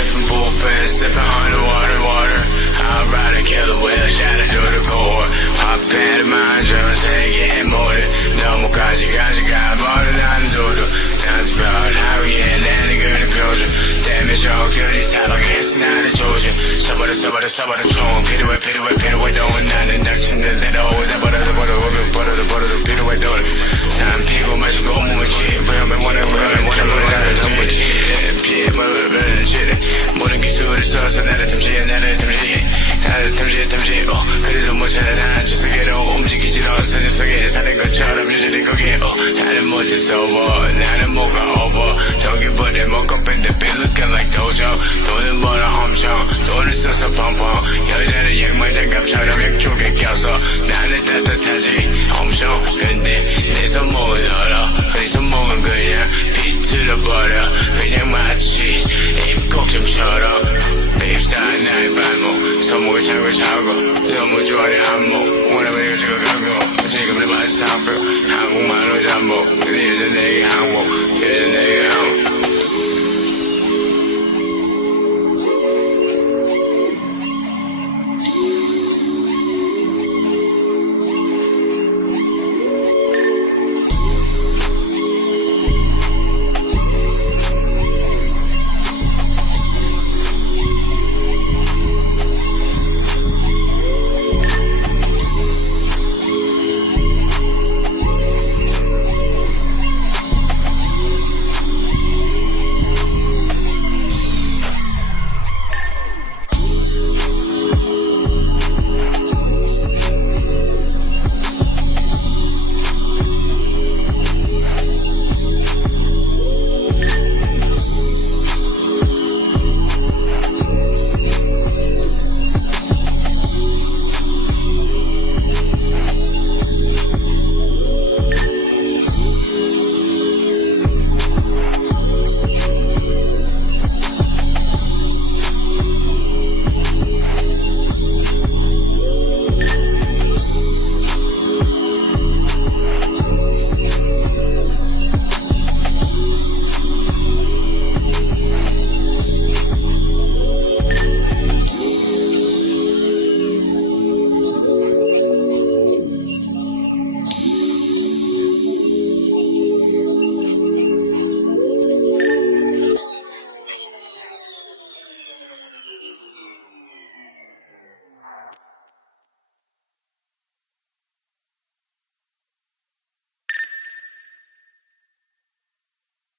Sipping bullfin, sipping underwater. I'm riding killer whale, shining through the core. Hop pad mind, 전 세계의 모든 너무까지 가버린 나는 두두. 단수별 하위에 내는 그는 표준. 때문에 저들이 사방에서 나를 조준. 써버려 총 필요해 동은 나는 닥치는 대로 버려도 필요해 돈. 담 피고 마시고 몸을 치우면 원하는 나를 정말 피해 모든 기술을 써서 나를 탐지해 그래도 못 찾아 난 저 세계로 움직이지 너 사진 속에 사는 것처럼 여전히 거기에 나는 못해서 나는 뭐가 over 저기보다 먹고 뺀데 be looking like dojo 돈은 벌어 엄청 돈을 써서 펑펑 여자는 양말 장갑처럼 양쪽에 껴서 나는 따뜻하지 엄청 근데 내 손목은 얼어 내 손목은 그냥 비틀어버려 그냥 마치 입곡점처럼 립스타일 나의 발목 손목을 차고 너무 좋아해 한몫